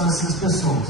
são essas pessoas.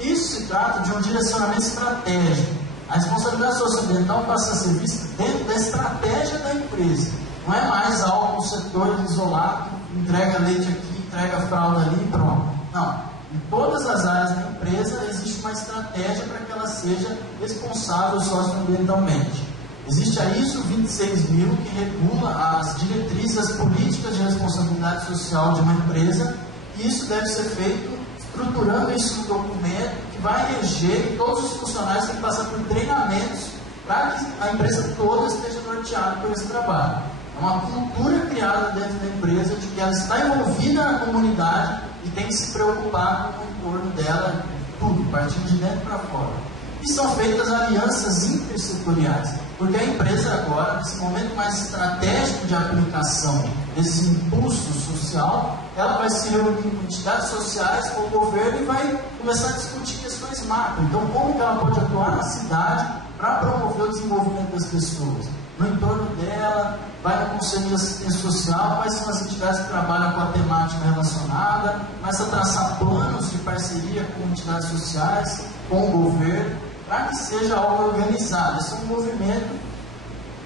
Isso se trata de um direcionamento estratégico. A responsabilidade socioambiental passa a ser vista dentro da estratégia da empresa. Não é mais algo no setor isolado, entrega leite aqui, entrega fralda ali e pronto. Não. Em todas as áreas da empresa existe uma estratégia para que ela seja responsável socioambientalmente. Existe a ISO 26000 que regula as diretrizes, as políticas de responsabilidade social de uma empresa, e isso deve ser feito estruturando isso no documento que vai reger, e todos os funcionários têm que passar por treinamentos para que a empresa toda esteja norteada por esse trabalho. É uma cultura criada dentro da empresa de que ela está envolvida na comunidade e tem que se preocupar com o entorno dela, tudo, partindo de dentro para fora. E são feitas alianças intersetoriais, porque a empresa agora, nesse momento mais estratégico de aplicação desse impulso social, ela vai se reunir com entidades sociais, com o governo e vai começar a discutir questões macro. Então, como que ela pode atuar na cidade para promover o desenvolvimento das pessoas? No entorno dela, vai no Conselho de Assistência Social, quais são as entidades que trabalham com a temática relacionada, começa a traçar planos de parceria com entidades sociais, com o governo, para que seja algo organizado. Esse é um movimento,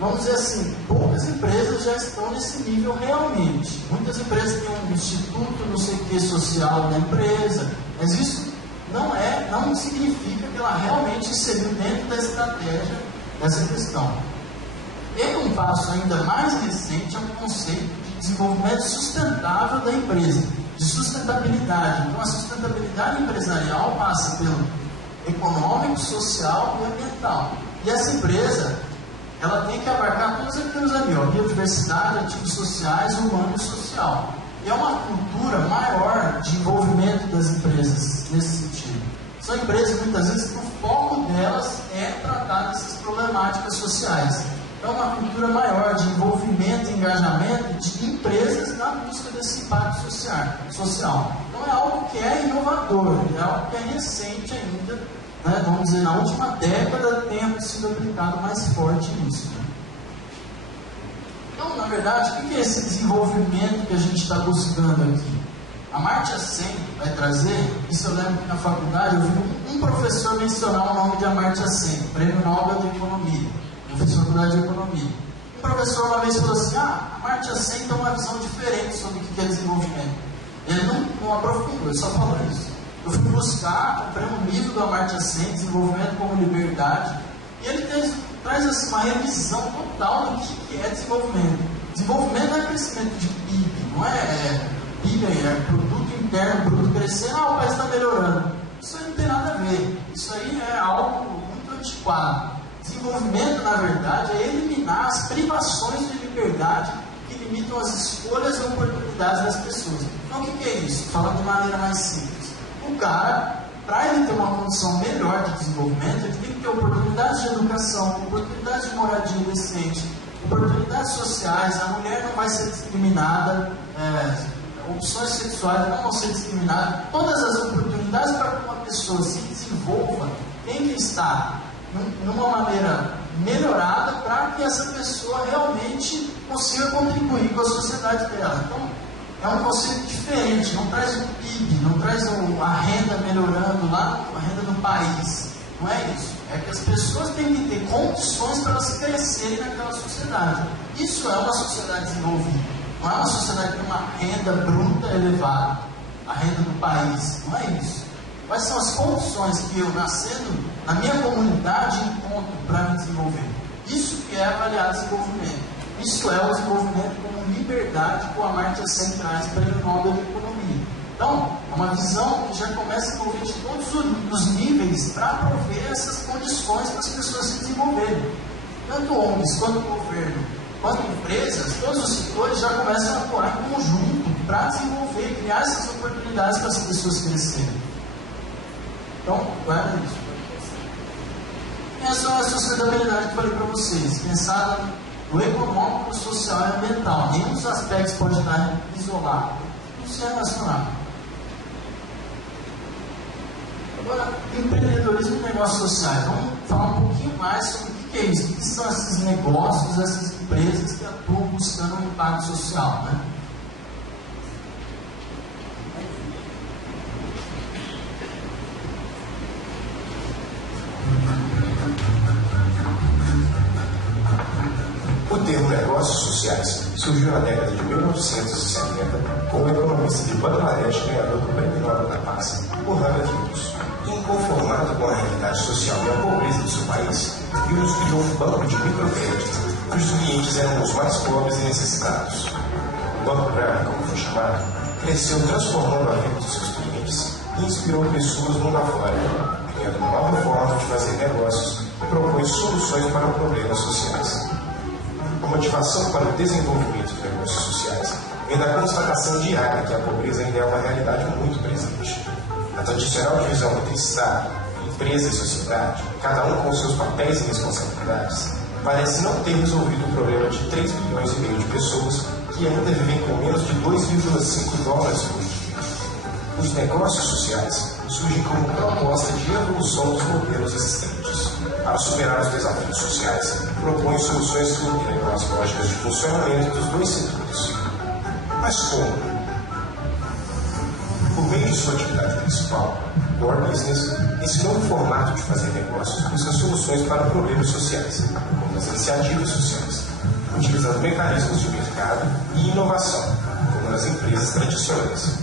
vamos dizer assim, poucas empresas já estão nesse nível realmente. Muitas empresas têm um instituto, não sei o que, social da empresa, mas isso não significa que ela realmente inseriu dentro da estratégia dessa questão. E um passo ainda mais recente é um conceito de desenvolvimento sustentável da empresa, de sustentabilidade. Então, a sustentabilidade empresarial passa pelo econômico, social e ambiental. E essa empresa, ela tem que abarcar todos aqueles ali, ó, biodiversidade, ativos sociais, humano e social. E é uma cultura maior de envolvimento das empresas nesse sentido. São empresas, muitas vezes, que o foco delas é tratar dessas problemáticas sociais. Então, é uma cultura maior de envolvimento e engajamento de empresas na busca desse impacto social. Então, é algo que é inovador, é algo que é recente ainda, né? Vamos dizer, na última década tem sido aplicado mais forte nisso. Né? Então, na verdade, o que é esse desenvolvimento que a gente está buscando aqui? A Amartya Sen vai trazer, isso eu lembro que na faculdade eu vi um professor mencionar o nome de Amartya Sen, Prêmio Nobel de Economia. Eu fiz faculdade de economia. Um professor uma vez falou assim: a Amartya Sen tem uma visão diferente sobre o que é desenvolvimento. Ele não aprofundou, ele só falou isso. Eu fui buscar, comprei um livro do Amartya Sen, Desenvolvimento como Liberdade, e ele traz assim, uma revisão total do que é desenvolvimento. Desenvolvimento não é crescimento de PIB, não é PIB, é produto interno, bruto crescendo, o país está melhorando. Isso aí não tem nada a ver, isso aí é algo muito antiquado. Desenvolvimento, na verdade, é eliminar as privações de liberdade que limitam as escolhas e oportunidades das pessoas. Então, o que é isso? Falando de maneira mais simples. O cara, para ele ter uma condição melhor de desenvolvimento, ele tem que ter oportunidades de educação, oportunidades de moradia decente, oportunidades sociais, a mulher não vai ser discriminada, opções sexuais não vão ser discriminadas. Todas as oportunidades para que uma pessoa se desenvolva tem que estar numa maneira melhorada para que essa pessoa realmente consiga contribuir com a sociedade dela. Então, é um conceito diferente, não traz o PIB, não traz a renda melhorando lá, a renda do país. Não é isso. É que as pessoas têm que ter condições para elas crescerem naquela sociedade. Isso é uma sociedade desenvolvida. Não é uma sociedade que tem uma renda bruta elevada, a renda do país. Não é isso. Quais são as condições que eu, nascendo na minha comunidade, encontro para me desenvolver? Isso que é avaliar desenvolvimento. Isso é o desenvolvimento como liberdade que o Amartya Sen traz para o Nobel de Economia. Então, é uma visão que já começa a envolver de todos os níveis para prover essas condições para as pessoas se desenvolverem. Tanto ONGs, quanto governo, quanto empresas, todos os setores já começam a atuar em conjunto para desenvolver, criar essas oportunidades para as pessoas crescerem. Então, guarda isso. Essa é a sustentabilidade que eu falei para vocês, pensada no econômico, no social e ambiental. Nenhum dos aspectos pode estar isolado. Não se relacionar. Agora, empreendedorismo e negócios sociais. Vamos falar um pouquinho mais sobre o que é isso. O que são esses negócios, essas empresas que atuam buscando um impacto social, né? O termo negócios sociais surgiu na década de 1970 com o economista de Bangladesh, ganhador do Prêmio Nobel da Paz, Muhammad Yunus. Inconformado com a realidade social e a pobreza do seu país, Yunus criou um banco de microcrédito, cujos clientes eram os mais pobres e necessitados. O Banco Brahma, como foi chamado, cresceu transformando a vida dos seus clientes e inspirou pessoas mundo afora, criando uma nova forma de fazer negócios e propõe soluções para problemas sociais. A motivação para o desenvolvimento de negócios sociais vem da constatação diária que a pobreza ainda é uma realidade muito presente. A tradicional divisão entre Estado, empresa e sociedade, cada um com seus papéis e responsabilidades, parece não ter resolvido o problema de 3,5 bilhões de pessoas que ainda vivem com menos de $2,5 por dia. Os negócios sociais surgem como proposta de evolução dos modelos existentes. Para superar os desafios sociais, propõem soluções que integram as lógicas de funcionamento dos dois setores. Mas como? Por meio de sua atividade principal, Core Business ensinou um formato de fazer negócios que busca soluções para problemas sociais, como as iniciativas sociais, utilizando mecanismos de mercado e inovação, como nas empresas tradicionais.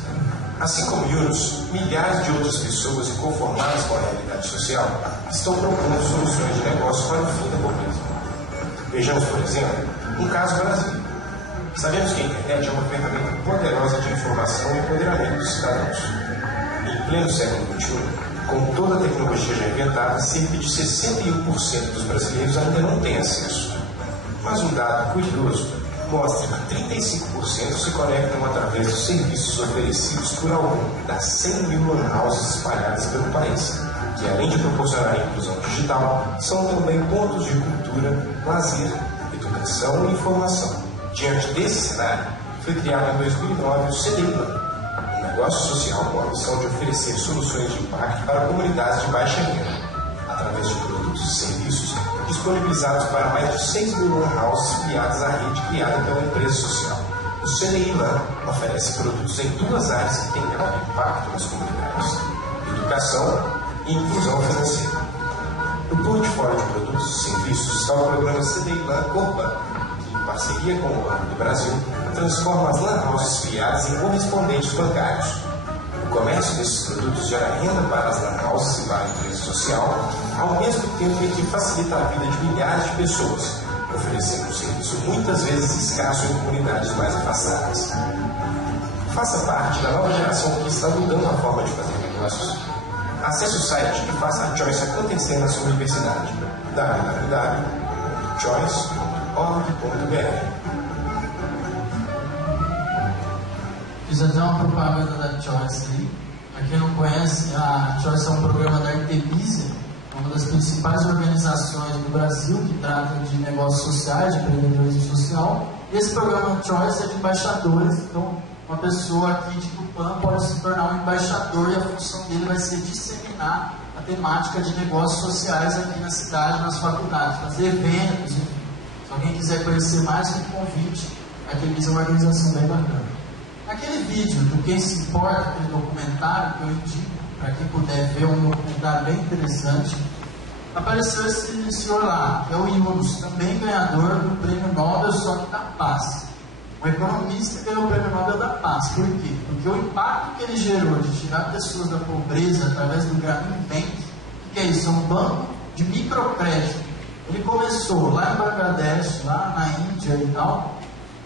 Assim como Yunus, milhares de outras pessoas inconformadas com a realidade social estão propondo soluções de negócio para o fim da pobreza. Vejamos, por exemplo, um caso brasileiro. Sabemos que a internet é uma ferramenta poderosa de informação e empoderamento dos cidadãos. Em pleno século XXI, com toda a tecnologia já inventada, cerca de 61% dos brasileiros ainda não têm acesso. Mas um dado curioso mostra que 35% se conectam através dos serviços oferecidos por algum das 100 mil lan houses espalhadas pelo país, que além de proporcionar inclusão digital, são também pontos de cultura, lazer, educação e informação. Diante desse cenário, foi criado em 2009 o CDI, um negócio social com a missão de oferecer soluções de impacto para comunidades de baixa renda, através de produtos e serviços disponibilizados para mais de 6 mil lan houses filiadas à rede criada pela empresa social. O CDI LAN oferece produtos em duas áreas que têm alto impacto nas comunidades: educação e inclusão financeira. No portfólio de produtos e serviços está o programa CDI LAN Corban, que, em parceria com o Banco do Brasil, transforma as lan houses filiadas em correspondentes bancários. O comércio desses produtos gera renda para as lan houses e para a empresa social, ao mesmo tempo em que facilita a vida de milhares de pessoas, oferecendo um serviço muitas vezes escasso em comunidades mais afastadas. Faça parte da nova geração que está mudando a forma de fazer negócios. Acesse o site e faça a Choice acontecer na sua universidade. www.choice.org.br. Fiz até uma propaganda da Choice aí. Para quem não conhece, a Choice é um programa da Artemisia, uma das principais organizações do Brasil que trata de negócios sociais, de empreendedorismo social. E esse programa Choice é de embaixadores, então uma pessoa aqui de Tupã pode se tornar um embaixador e a função dele vai ser disseminar a temática de negócios sociais aqui na cidade, nas faculdades, fazer eventos, enfim. Se alguém quiser conhecer mais, um convite. A Artemisia é uma organização bem bacana. Aquele vídeo do Quem Se Importa, aquele documentário que eu indico, para quem puder ver, um documentário bem interessante, apareceu esse senhor lá, que é o Yunus, também ganhador do Prêmio Nobel, só que da Paz. Um economista que ganhou o Prêmio Nobel da Paz. Por quê? Porque o impacto que ele gerou de tirar pessoas da pobreza através do Grameen Bank, que é isso? É um banco de microcrédito. Ele começou lá em Bangladesh, lá na Índia e tal,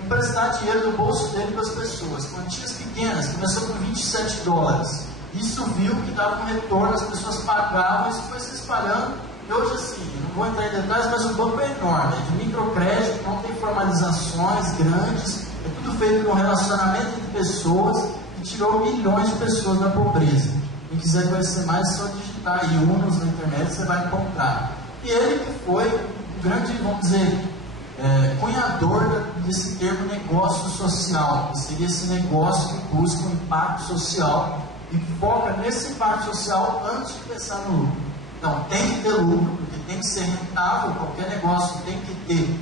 emprestar dinheiro do bolso dele para as pessoas, quantias pequenas, começou com $27. Isso viu que dava um retorno, as pessoas pagavam, isso foi se espalhando. E hoje, assim, não vou entrar em detalhes, mas o banco é enorme, é de microcrédito, não tem formalizações grandes, é tudo feito com relacionamento entre pessoas e tirou milhões de pessoas da pobreza. Quem quiser conhecer mais, é só digitar aí Yunus na internet, você vai encontrar. E ele que foi o grande, vamos dizer, cunhador desse termo negócio social, que seria esse negócio que busca um impacto social e que foca nesse impacto social antes de pensar no lucro. Então, tem que ter lucro, porque tem que ser rentável, qualquer negócio tem que ter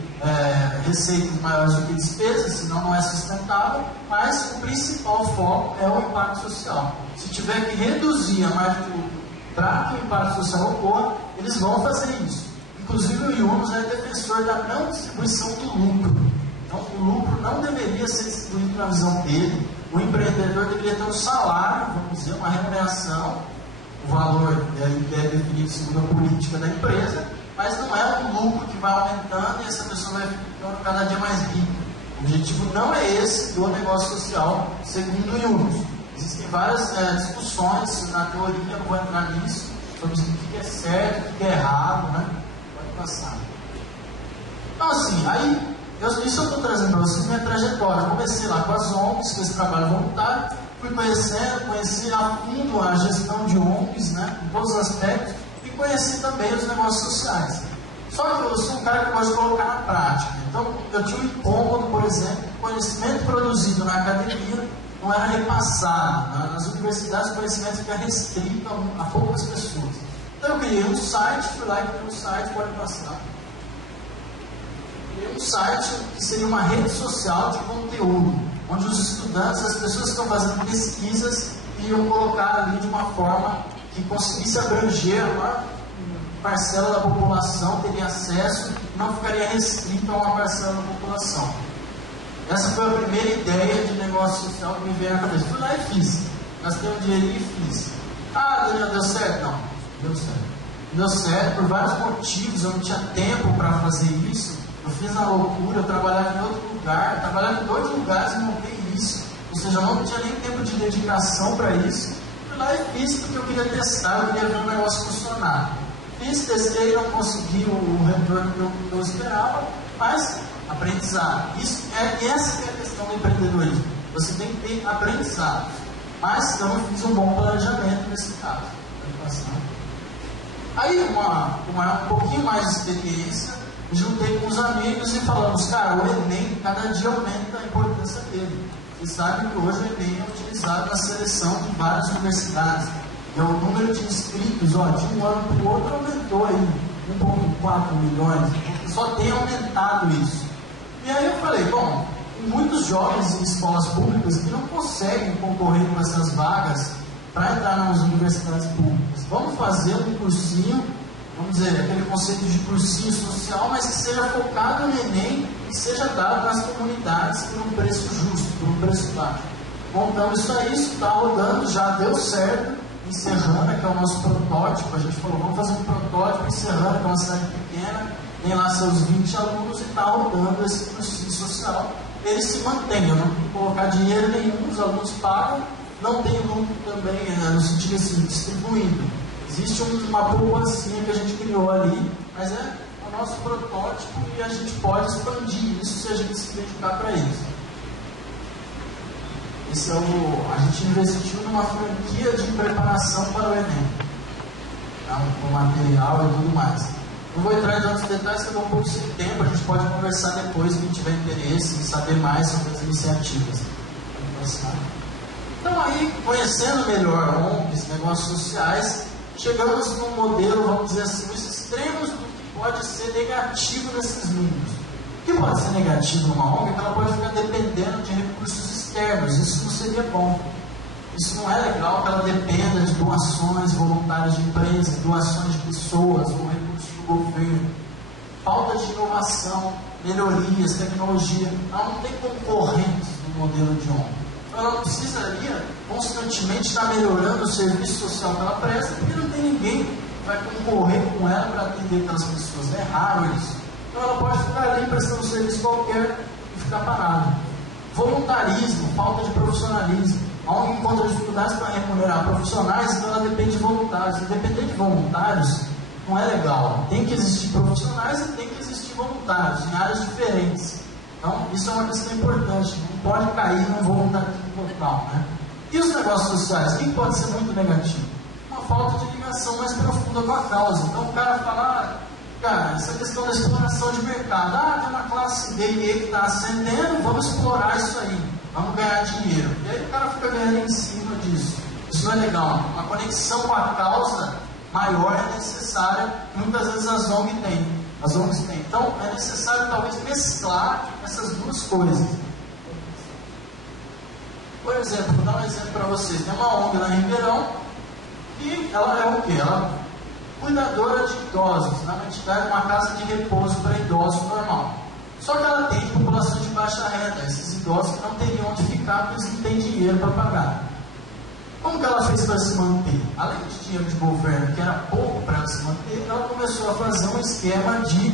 receitas maiores do que despesas, senão não é sustentável, mas o principal foco é o impacto social. Se tiver que reduzir a margem de lucro para que o impacto social ocorra, eles vão fazer isso. Inclusive o Yunus é defensor da não distribuição do lucro. Então o lucro não deveria ser distribuído na visão dele. O empreendedor deveria ter um salário, vamos dizer, uma remuneração, o valor é definido segundo a política da empresa, mas não é um lucro que vai aumentando e essa pessoa vai ficando cada dia mais rica. O objetivo não é esse do negócio social, segundo o Yunus. Existem várias discussões na teoria, não vou entrar nisso, sobre o que é certo, o que é errado, né? Pode passar. Então assim, aí, isso eu estou trazendo para vocês minha trajetória. Comecei lá com as ONGs, com esse trabalho voluntário, fui conheci a fundo a gestão de ONGs, né, em todos os aspectos, e conheci também os negócios sociais. Só que eu sou um cara que gosta de colocar na prática. Então, eu tinha um incômodo, por exemplo, o conhecimento produzido na academia não era repassado. Nas universidades, o conhecimento fica restrito a poucas pessoas. Então, eu criei um site, fui lá e criei um site, pode passar. Criei um site que seria uma rede social de conteúdo, onde os estudantes, as pessoas que estão fazendo pesquisas, iam colocar ali de uma forma que conseguisse abranger a maior parcela da população, teria acesso e não ficaria restrito a uma parcela da população. Essa foi a primeira ideia de negócio social que me veio na cabeça. Fui lá e fiz. Gastei um dinheirinho e fiz. Ah, Daniel, deu certo? Não, deu certo. Deu certo por vários motivos, eu não tinha tempo para fazer isso. Eu fiz na loucura, eu trabalhava em outro lugar, eu trabalhava em 2 lugares e montei isso. Ou seja, eu não tinha nem tempo de dedicação para isso. Fui lá e fiz porque eu queria testar, eu queria ver o negócio funcionar. Fiz, testei, não consegui o retorno que eu esperava, mas aprendizado. Essa que é a questão do empreendedorismo. Você tem que ter aprendizado. Mas eu não fiz um bom planejamento nesse caso. Aí, um pouquinho mais de experiência, juntei com os amigos e falamos, cara, o Enem cada dia aumenta a importância dele. Vocês sabem que hoje o Enem é utilizado na seleção de várias universidades. E o número de inscritos, de um ano para o outro, aumentou aí 1,4 milhões. Só tem aumentado isso. E aí eu falei, bom, tem muitos jovens em escolas públicas que não conseguem concorrer com essas vagas para entrar nas universidades públicas. Vamos fazer um cursinho, vamos dizer, aquele conceito de cursinho social, mas que seja focado no Enem e seja dado nas comunidades por um preço justo, por um preço baixo. Montamos isso aí, isso está rodando, já deu certo. Em Serrana, que é o nosso protótipo, a gente falou, vamos fazer um protótipo em Serrana, que é uma cidade pequena, tem lá seus 20 alunos e está rodando esse cursinho social. Ele se mantém, eu não tenho que colocar dinheiro nenhum, os alunos pagam, não tem lucro também, no sentido assim, distribuindo. Existe uma poupancinha que a gente criou ali, mas é o nosso protótipo e a gente pode expandir isso se a gente se dedicar para isso. Esse é a gente investiu numa franquia de preparação para o Enem, tá? Com material e tudo mais. Não vou entrar em tantos detalhes, que eu dou um pouco sem tempo, a gente pode conversar depois, quem tiver interesse em saber mais sobre as iniciativas. Então aí, conhecendo melhor ONGs, negócios sociais, chegamos num modelo, vamos dizer assim, os extremos do que pode ser negativo nesses números. O que pode ser negativo numa ONG é que ela pode ficar dependendo de recursos externos. Isso não seria bom. Isso não é legal que ela dependa de doações voluntárias de empresas, doações de pessoas, ou recursos do governo. Falta de inovação, melhorias, tecnologia. Ela não tem concorrentes no modelo de ONG. Então ela precisaria constantemente estar melhorando o serviço social que ela presta, porque não tem ninguém que vai concorrer com ela para atender aquelas pessoas. É raro isso. Então ela pode ficar ali prestando um serviço qualquer e ficar parada. Voluntarismo, falta de profissionalismo. A ONG encontra dificuldades para remunerar profissionais, então ela depende de voluntários. Se depender de voluntários, não é legal. Tem que existir profissionais e tem que existir voluntários em áreas diferentes. Então, isso é uma questão importante. Não pode cair num voluntarismo total, né? E os negócios sociais? O que pode ser muito negativo? Uma falta de ligação mais profunda com a causa. Então, o cara fala... Cara, essa questão da exploração de mercado. Tem uma classe D e E que está ascendendo, vamos explorar isso aí, vamos ganhar dinheiro. E aí o cara fica ganhando em cima disso. Isso não é legal. Uma conexão com a causa maior é necessária, muitas vezes as ONGs têm. Então é necessário talvez mesclar essas duas coisas. Por exemplo, vou dar um exemplo para vocês. Tem uma ONG lá em Ribeirão e ela é o quê? Ela cuidadora de idosos, na entidade, uma casa de repouso para idosos normal. Só que ela tem população de baixa renda, esses idosos que não teriam onde ficar porque eles não têm dinheiro para pagar. Como que ela fez para se manter? Além de dinheiro de governo, que era pouco para ela se manter, ela começou a fazer um esquema de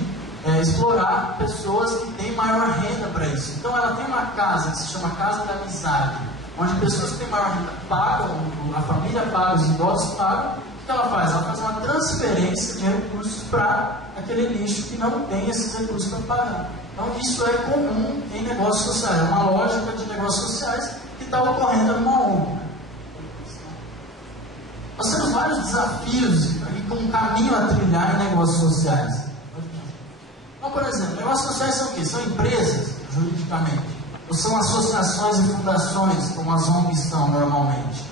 explorar pessoas que têm maior renda para isso. Então ela tem uma casa que se chama Casa da Amizade, onde pessoas que têm maior renda pagam, a família paga, os idosos pagam. O que ela faz? Ela faz uma transferência de recursos para aquele nicho que não tem esses recursos para pagar. Então isso é comum em negócios sociais, é uma lógica de negócios sociais que está ocorrendo numa ONG. Nós temos vários desafios e com um caminho a trilhar em negócios sociais. Então, por exemplo, negócios sociais são o quê? São empresas, juridicamente, ou são associações e fundações, como as ONGs são normalmente.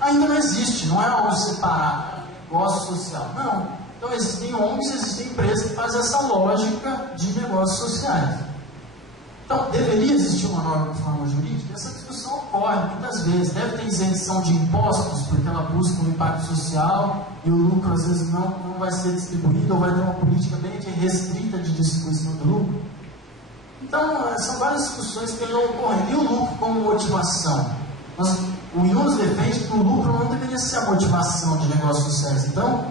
Ainda não existe, não é algo separado, é um negócio social. Não. Então existem ONGs, existem empresas que fazem essa lógica de negócios sociais. Então, deveria existir uma norma de forma jurídica? Essa discussão ocorre muitas vezes. Deve ter isenção de impostos, porque ela busca um impacto social e o lucro, às vezes, não vai ser distribuído, ou vai ter uma política bem restrita de distribuição do lucro. Então, são várias discussões que não ocorrem. E o lucro como motivação? O Yunus defende que o lucro não deveria ser a motivação de negócios sociais. Então,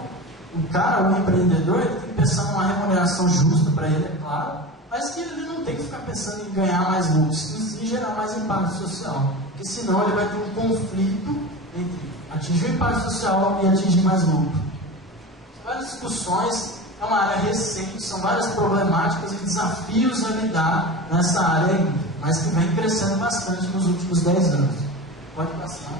o cara, o empreendedor, ele tem que pensar numa remuneração justa para ele, é claro, mas que ele não tem que ficar pensando em ganhar mais lucros, e sim gerar mais impacto social. Porque senão ele vai ter um conflito entre atingir o impacto social e atingir mais lucro. São várias discussões, é uma área recente, são várias problemáticas e desafios a lidar nessa área ainda, mas que vem crescendo bastante nos últimos 10 anos. Pode passar.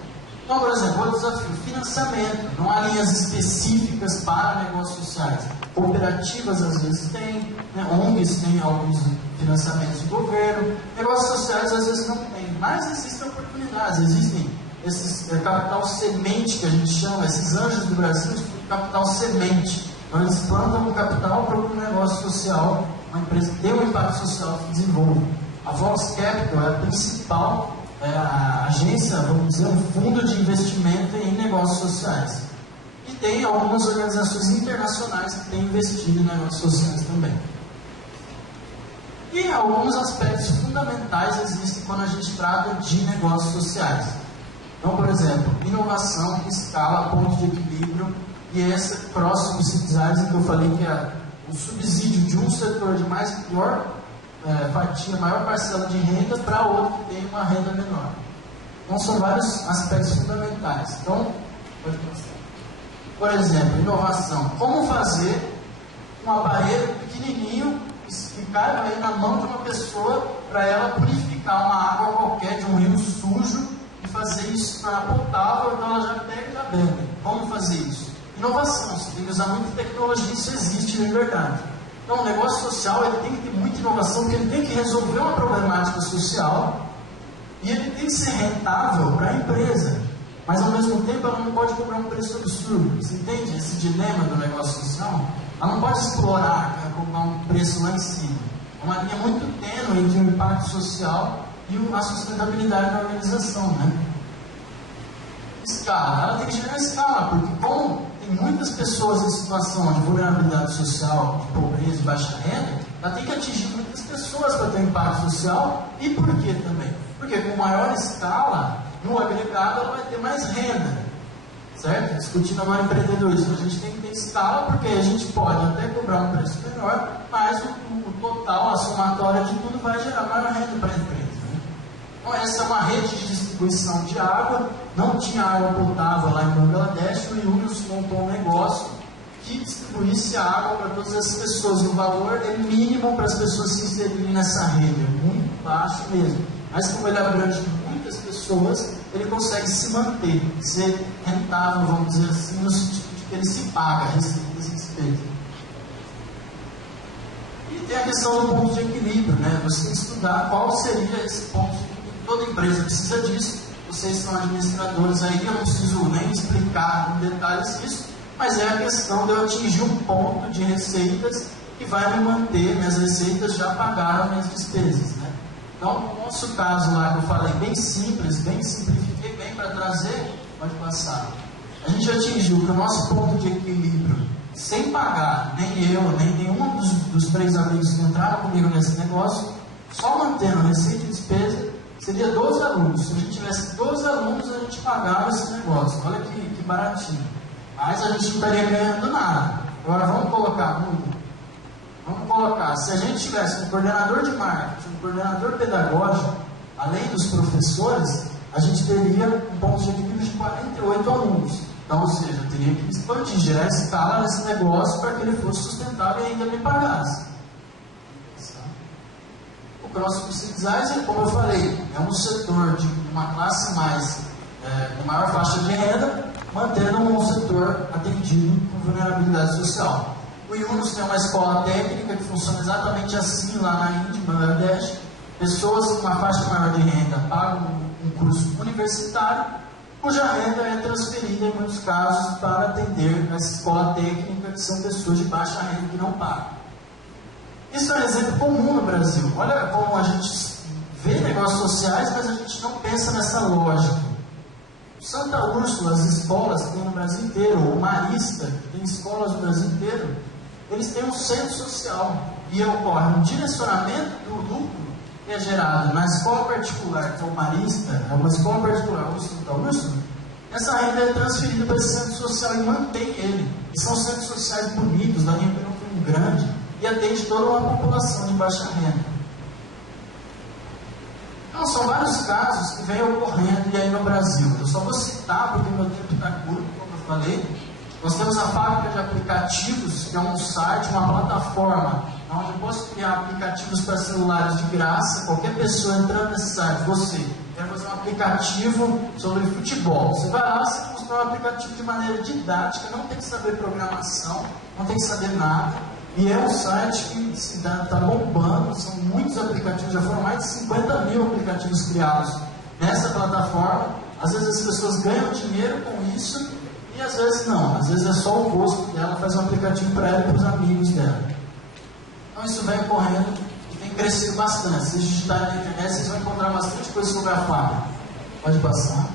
Então, por exemplo, outro desafio, financiamento. Não há linhas específicas para negócios sociais. Cooperativas às vezes têm, né? ONGs têm alguns financiamentos de governo, negócios sociais às vezes não têm, mas existem oportunidades, existem esses capital semente que a gente chama, esses anjos do Brasil, capital semente. Então eles plantam o capital para um negócio social, uma empresa que tem um impacto social que desenvolve. A Vox Capital é a principal a agência, vamos dizer, um fundo de investimento em negócios sociais. E tem algumas organizações internacionais que têm investido em negócios sociais também. E alguns aspectos fundamentais existem quando a gente trata de negócios sociais. Então, por exemplo, inovação, escala, ponto de equilíbrio e esse cross subsidiaries que eu falei que é o subsídio de um setor de maior fatia, maior parcela de renda para outro que tem uma renda menor. Então são vários aspectos fundamentais. Então, pode passar. Por exemplo, inovação. Como fazer um aparelho pequenininho que caiba aí na mão de uma pessoa para ela purificar uma água qualquer de um rio sujo e fazer isso para potável, então ela já pega e já bebe. Como fazer isso? Inovação. Você tem que usar muita tecnologia, isso existe de verdade. Então, o negócio social ele tem que ter muita inovação, porque ele tem que resolver uma problemática social e ele tem que ser rentável para a empresa. Mas, ao mesmo tempo, ela não pode cobrar um preço absurdo. Você entende esse dilema do negócio social? Ela não pode explorar, cobrar um preço lá em cima. É uma linha muito tênue entre o impacto social e a sustentabilidade da organização, né? Escala. Ela tem que gerar escala, porque como tem muitas pessoas em situação de vulnerabilidade social, de pobreza, de baixa renda, ela tem que atingir muitas pessoas para ter impacto social. E por que também? Porque com maior escala, no agregado, ela vai ter mais renda. Certo? Discutindo agora empreendedorismo, a gente tem que ter escala, porque a gente pode até cobrar um preço menor, mas o total, a somatória de tudo vai gerar maior renda para a empresa. Então, essa é uma rede de distribuição de água. Não tinha água potável lá em Bangladesh. O Yunus montou um negócio que distribuísse água para todas as pessoas. E o valor é mínimo para as pessoas se inserirem nessa rede, é muito baixo mesmo. Mas como ele abrange muitas pessoas, ele consegue se manter, ser rentável, vamos dizer assim, no sentido de que ele se paga receitas e despesas. E tem a questão do ponto de equilíbrio, né? Você tem que estudar qual seria esse ponto de equilíbrio. Toda empresa precisa disso. Vocês são administradores aí, eu não preciso nem explicar em detalhes isso, mas é a questão de eu atingir um ponto de receitas que vai me manter, minhas receitas já pagaram minhas despesas, né? Então, no nosso caso lá que eu falei, bem simples, bem simplifiquei, bem para trazer, pode passar. a gente atingiu que o nosso ponto de equilíbrio, sem pagar, nem eu, nem nenhum dos 3 amigos que entraram comigo nesse negócio, só mantendo receita e despesa, seria 12 alunos. Se a gente tivesse 12 alunos, a gente pagava esse negócio. Olha que baratinho. Mas a gente não estaria ganhando nada. Agora vamos colocar, se a gente tivesse um coordenador de marketing, um coordenador pedagógico, além dos professores, a gente teria um ponto de equilíbrio de 48 alunos. Então, ou seja, eu teria que expandir, gerar escala nesse negócio para que ele fosse sustentável e ainda me pagasse. O CrossFit Design, como eu falei, é um setor de uma classe mais, com maior faixa de renda, mantendo um setor atendido com vulnerabilidade social. O Yunus tem uma escola técnica que funciona exatamente assim lá na Índia, em Bangladesh. Pessoas com uma faixa maior de renda pagam um curso universitário, cuja renda é transferida, em muitos casos, para atender essa escola técnica, que são pessoas de baixa renda que não pagam. Isso é um exemplo comum no Brasil. Olha como a gente vê negócios sociais, mas a gente não pensa nessa lógica. Santa Úrsula, as escolas que tem no Brasil inteiro, o Marista, que tem escolas no Brasil inteiro, eles têm um centro social e ocorre um direcionamento do lucro que é gerado na escola particular, que é o Marista, é uma escola particular, o Santa Úrsula, essa renda é transferida para esse centro social e mantém ele. E são centros sociais bonitos, da Ribeirão Preto Grande, e atende toda uma população de baixa renda. Então, são vários casos que vêm ocorrendo e aí no Brasil. Eu só vou citar porque o meu tempo está curto, como eu falei. Nós temos a fábrica de aplicativos, que é um site, uma plataforma, onde eu posso criar aplicativos para celulares de graça. Qualquer pessoa entrando nesse site, você quer fazer um aplicativo sobre futebol. Você vai lá, você constrói um aplicativo de maneira didática, não tem que saber programação, não tem que saber nada. E é um site que está bombando, são muitos aplicativos, já foram mais de 50 mil aplicativos criados nessa plataforma. Às vezes as pessoas ganham dinheiro com isso e às vezes não, às vezes é só o gosto dela fazer um aplicativo para ela e para os amigos dela. Então isso vem ocorrendo e tem crescido bastante. Se digitarem na internet, vocês vão encontrar bastante coisa sobre a fábrica. Pode passar.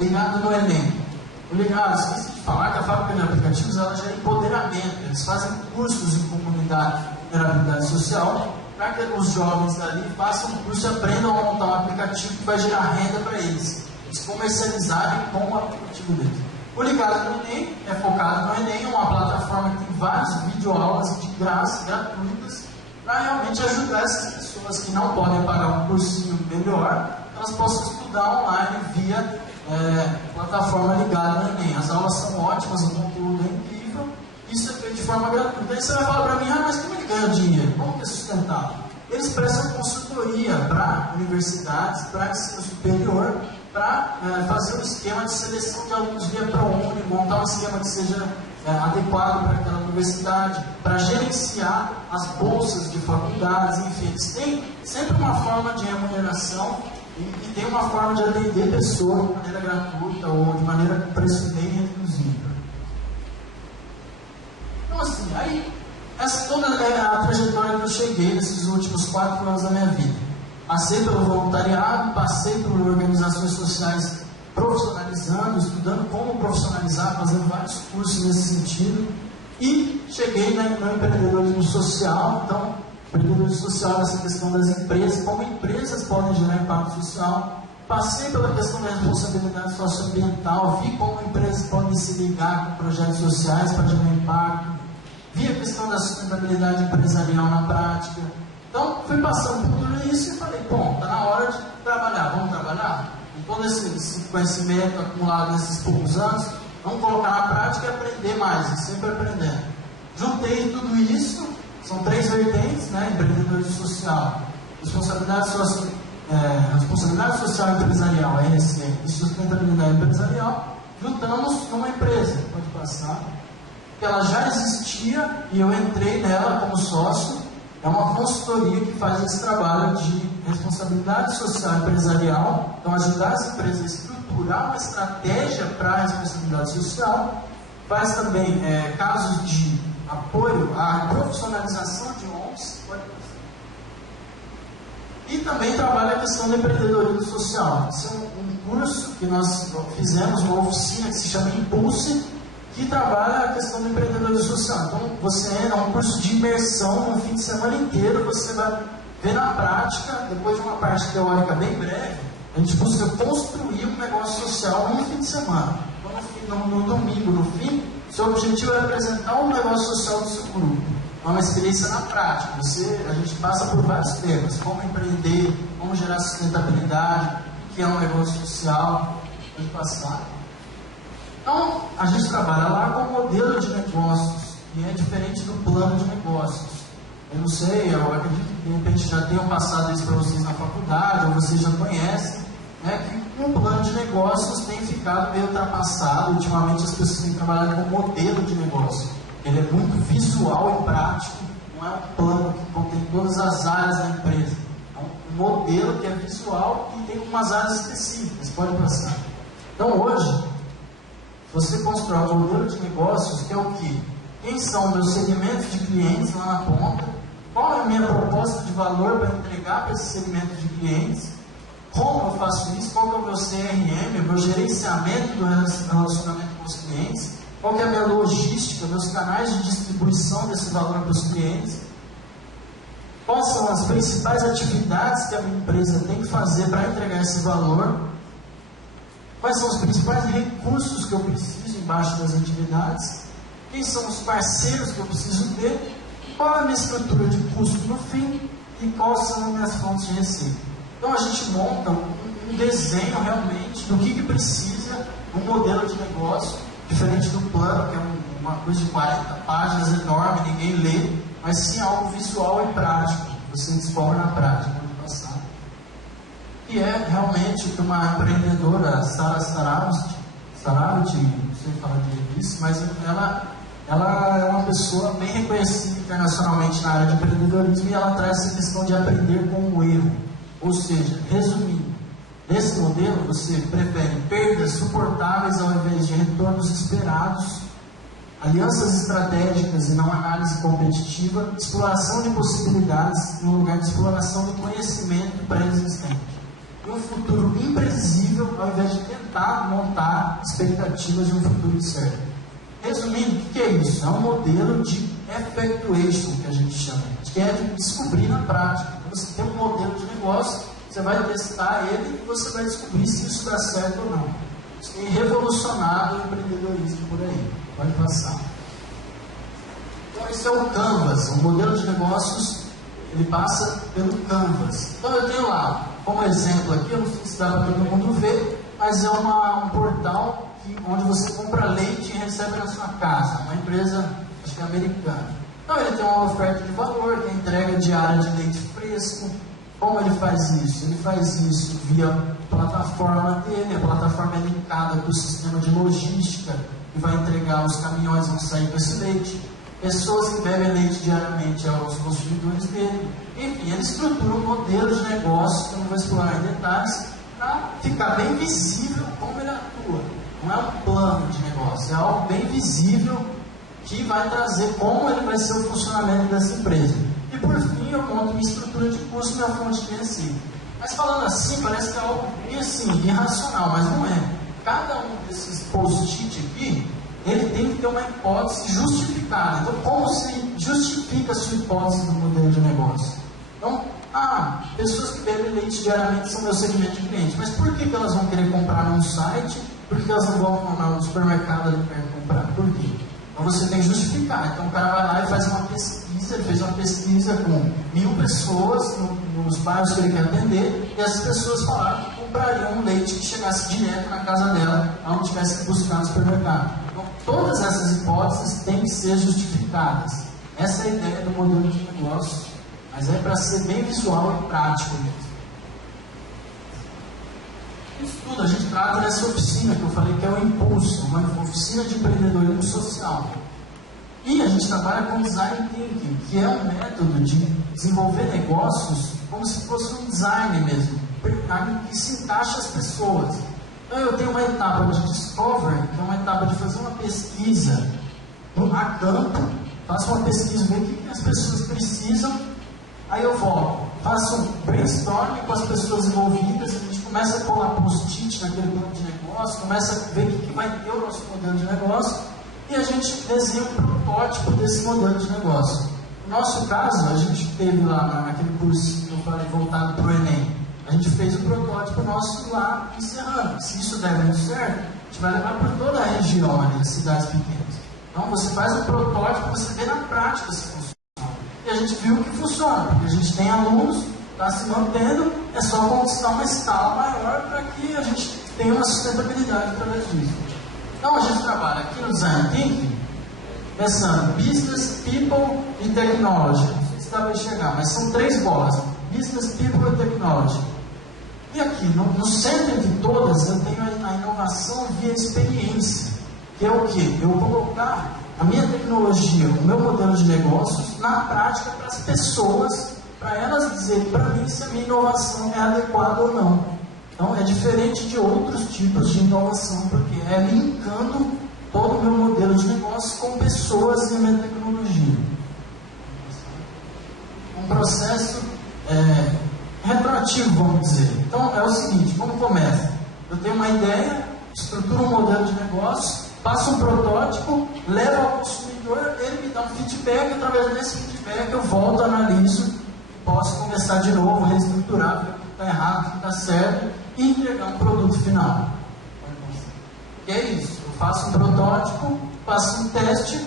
Ligado no Enem. Esqueci de falar que a fábrica de aplicativos ela já é empoderamento. Eles fazem cursos em comunidade de vulnerabilidade social para que os jovens ali façam um curso e aprendam a montar um aplicativo que vai gerar renda para eles. Eles comercializarem com o aplicativo deles. O Ligado no Enem é focado no Enem, é uma plataforma que tem várias videoaulas de graça, gratuitas, para realmente ajudar essas pessoas que não podem pagar um cursinho melhor, elas possam estudar online via plataforma Ligada no Enem. As aulas são ótimas, o conteúdo é incrível, isso é feito de forma gratuita. Aí você vai falar para mim, mas como ele ganha dinheiro? Como que é sustentável? Eles prestam consultoria para universidades, para ensino superior, para fazer um esquema de seleção de alunos via ProUni, montar um esquema que seja adequado para aquela universidade, para gerenciar as bolsas de faculdades, enfim, eles têm sempre uma forma de remuneração e tem uma forma de atender pessoas de maneira gratuita ou de maneira com preço bem reduzido. Então assim, aí essa toda é a trajetória que eu cheguei nesses últimos 4 anos da minha vida. Passei pelo voluntariado, passei por organizações sociais profissionalizando, estudando como profissionalizar, fazendo vários cursos nesse sentido e cheguei no empreendedorismo social. Então, empreendedorismo social nessa questão das empresas, como empresas podem gerar impacto social. Passei pela questão da responsabilidade socioambiental, vi como empresas podem se ligar com projetos sociais para gerar impacto, vi a questão da sustentabilidade empresarial na prática. Então, fui passando por tudo isso e falei, bom, está na hora de trabalhar, vamos trabalhar? Com todo esse conhecimento acumulado nesses poucos anos, vamos colocar na prática e aprender mais, e sempre aprendendo. Juntei tudo isso, são 3 vertentes, né? Empreendedorismo social, responsabilidade social empresarial, RSE, e sustentabilidade empresarial, juntamos numa empresa, pode passar, que ela já existia e eu entrei nela como sócio. É uma consultoria que faz esse trabalho de responsabilidade social empresarial, então ajudar as empresas a estruturar uma estratégia para a responsabilidade social, faz também casos de apoio à profissionalização de ONGs, E também trabalha a questão do empreendedorismo social. Esse é um curso que nós fizemos, uma oficina que se chama Impulse, que trabalha a questão do empreendedorismo social. Então, você é um curso de imersão, um fim de semana inteiro, você vai ver na prática, depois de uma parte teórica bem breve, a gente busca construir um negócio social num fim de semana. Então, no domingo, no fim, seu objetivo é apresentar um negócio social do seu grupo. É uma experiência na prática. A gente passa por vários temas, como empreender, como gerar sustentabilidade, o que é um negócio social, pode passar. Então, a gente trabalha lá com modelo de negócios, e é diferente do plano de negócios. Eu não sei, eu acredito que de repente já tenham passado isso para vocês na faculdade, ou vocês já conhecem, né, que um plano de negócios tem ficado meio ultrapassado. Ultimamente as pessoas têm trabalhado com modelo de negócio. Ele é muito visual e prático, não é um plano que contém todas as áreas da empresa. É um modelo que é visual e tem algumas áreas específicas, pode passar. Então hoje, você constrói um modelo de negócios que é o quê? Quem são meus segmentos de clientes lá na ponta? Qual é a minha proposta de valor para entregar para esse segmento de clientes? Como eu faço isso? Qual é o meu CRM, o meu gerenciamento do relacionamento com os clientes? Qual é a minha logística, meus canais de distribuição desse valor para os clientes? Quais são as principais atividades que a minha empresa tem que fazer para entregar esse valor? Quais são os principais recursos que eu preciso embaixo das atividades? Quem são os parceiros que eu preciso ter? Qual é a minha estrutura de custo no fim? E quais são as minhas fontes de receita? Então a gente monta um desenho realmente do que precisa, um modelo de negócio, diferente do plano, que é uma coisa de 40 páginas enorme, ninguém lê, mas sim algo visual e prático, você descobre na prática, no passado. E é realmente que uma empreendedora, Sara Staravich, não sei falar disso, mas ela é uma pessoa bem reconhecida internacionalmente na área de empreendedorismo, e ela traz essa questão de aprender com o erro. Ou seja, resumindo, nesse modelo você prefere perdas suportáveis ao invés de retornos esperados, alianças estratégicas e não análise competitiva, exploração de possibilidades no lugar de exploração do conhecimento pré-existente, e um futuro imprevisível ao invés de tentar montar expectativas de um futuro incerto. Resumindo, o que é isso? É um modelo de effectuation, que a gente chama, que é de descobrir na prática. Você tem um modelo de negócio, você vai testar ele e você vai descobrir se isso dá certo ou não. Isso tem revolucionado o empreendedorismo por aí. Pode passar. Então esse é o Canvas, o modelo de negócios, ele passa pelo Canvas. Então eu tenho lá, como exemplo aqui, eu não sei se dá para todo mundo ver, mas é um portal onde você compra leite e recebe na sua casa, uma empresa, acho que é americana. Então ele tem uma oferta de valor, tem entrega diária de leite fresco. Como ele faz isso? Ele faz isso via plataforma dele, a plataforma é linkada com o sistema de logística que vai entregar, os caminhões vão sair com esse leite. Pessoas que bebem leite diariamente aos consumidores dele. Enfim, ele estrutura um modelo de negócio, que eu não vou explorar em detalhes, para ficar bem visível como ele atua. Não é um plano de negócio, é algo bem visível que vai trazer como ele vai ser o funcionamento dessa empresa. E por fim eu monto minha estrutura de custo e minha fonte de receita. Mas falando assim, parece que é algo bem assim, irracional, mas não é. Cada um desses post-it aqui, ele tem que ter uma hipótese justificada. Então, como se justifica a sua hipótese do modelo de negócio? Então, pessoas que bebem leite diariamente são meu segmento de cliente. Mas por que elas vão querer comprar num site? Por que elas não vão no supermercado ali perto comprar? Por quê? Então você tem que justificar. Então o cara vai lá e faz uma pesquisa, ele fez uma pesquisa com 1000 pessoas nos bairros que ele quer atender, e essas pessoas falaram que comprariam um leite que chegasse direto na casa dela, não tivesse que buscar no supermercado. Então todas essas hipóteses têm que ser justificadas. Essa é a ideia do modelo de negócio, mas é para ser bem visual e prático mesmo. Isso tudo a gente trata nessa oficina que eu falei que é o Impulso, uma oficina de empreendedorismo social. E a gente trabalha com design thinking, que é um método de desenvolver negócios como se fosse um design mesmo, que se encaixa as pessoas. Então eu tenho uma etapa de discovery, que é uma etapa de fazer uma pesquisa a campo, faço uma pesquisa, ver o que as pessoas precisam. aí eu volto, faço um brainstorming com as pessoas envolvidas, a gente começa a colar post-it naquele plano de negócio, começa a ver o que vai ter o nosso modelo de negócio, e a gente desenha um protótipo desse modelo de negócio. No nosso caso, a gente teve lá naquele curso que eu falei voltado para o Enem, a gente fez o protótipo nosso lá em Serrano. Se isso der muito certo, a gente vai levar por toda a região ali, das cidades pequenas. Então você faz o protótipo, você vê na prática se funciona. E a gente viu que funciona, porque a gente tem alunos, está se mantendo, é só conquistar uma escala maior para que a gente tenha uma sustentabilidade através disso. Então a gente trabalha aqui no Design Thinking, pensando Business, People e Technology. Não sei se dá para enxergar, mas são 3 bolas: Business, People e Technology. E aqui, no centro de todas, eu tenho a inovação via experiência, que é o quê? Eu vou colocar a minha tecnologia, o meu modelo de negócios na prática para as pessoas, para elas dizerem para mim se a minha inovação é adequada ou não. Então, é diferente de outros tipos de inovação, porque é linkando todo o meu modelo de negócio com pessoas e a minha tecnologia. Um processo retroativo, vamos dizer. Então, é o seguinte, como começa? Eu tenho uma ideia, estruturo um modelo de negócio, faço um protótipo, levo ao consumidor, ele me dá um feedback, através desse feedback eu volto, analiso, posso começar de novo, reestruturar, ver o que está errado, o que está certo, e entregar um produto final. E é isso, eu faço um protótipo, faço um teste,